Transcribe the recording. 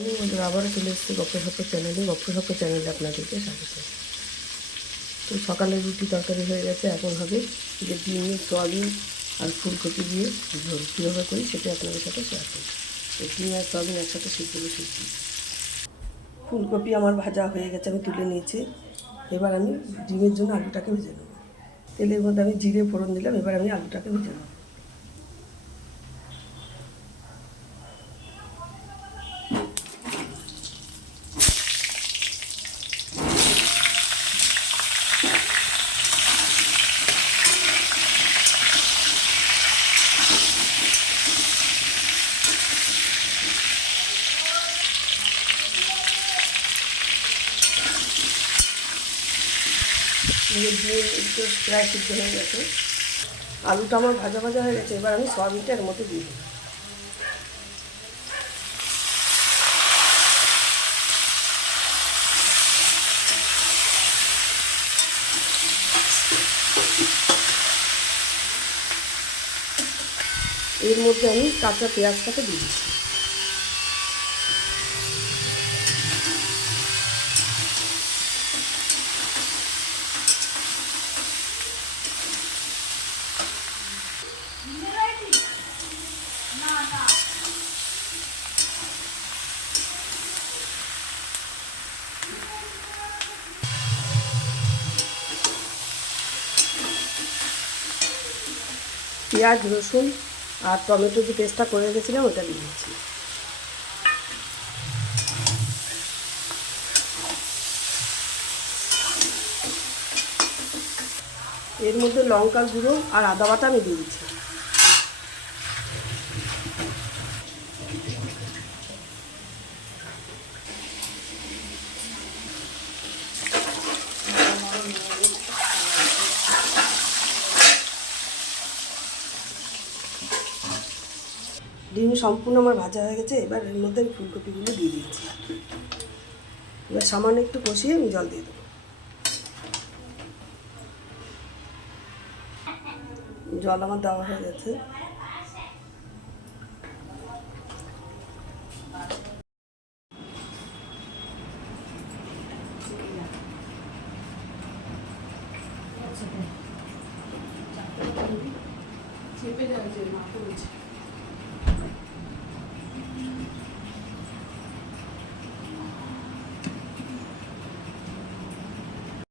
বন্ধুরা আবারও চলে এসেছি গপ্পসপ্প চ্যানেলে আপনাদেরকে স্বাগত। তো সকালে রুটি তরকারি হয়ে গেছে, এখন হবে যে ডিম, সয়াবিন আর ফুলকপি দিয়ে ঝোল কীভাবে করি সেটা আপনাদের সাথে শেয়ার করি। এই ডিম আর সয়াবিন একসাথে সিদ্ধ বসিয়েছি। ফুলকপি আমার ভাজা হয়ে গেছে, আমি তুলে নিয়েছি। এবার আমি ডিমের জন্য আলুটাকে ভেজে নেব। তেলের মধ্যে আমি জিরে ফোড়ন দিলাম, এবার আমি আলুটাকে ভেজে নেব। দিয়ে একটু প্রায় সিদ্ধ হয়ে গেছে, আলুটা আমার ভাজা ভাজা হয়ে গেছে। এবার আমি সয়াবিনটা এর মধ্যে দিয়ে দেবো। এর মধ্যে আমি কাঁচা পেঁয়াজটাকে দিয়ে দিচ্ছি। পেঁয়াজ, রসুন আর টমেটো যে পেস্টটা করে রেখেছিলাম ওটা দিয়ে দিচ্ছি। এর মধ্যে লঙ্কার গুঁড়ো আর আদা বাটা আমি দিয়ে দিচ্ছি। ডিম সম্পূর্ণ আমার ভাজা হয়ে গেছে, এবার এর মধ্যে আমি ফুলকপিগুলো দিয়ে দিচ্ছি। এবার সামান্য একটু কষিয়ে আমি জল দিয়ে দেবো। জল আমার দেওয়া হয়ে গেছে। চেপে যাচ্ছে,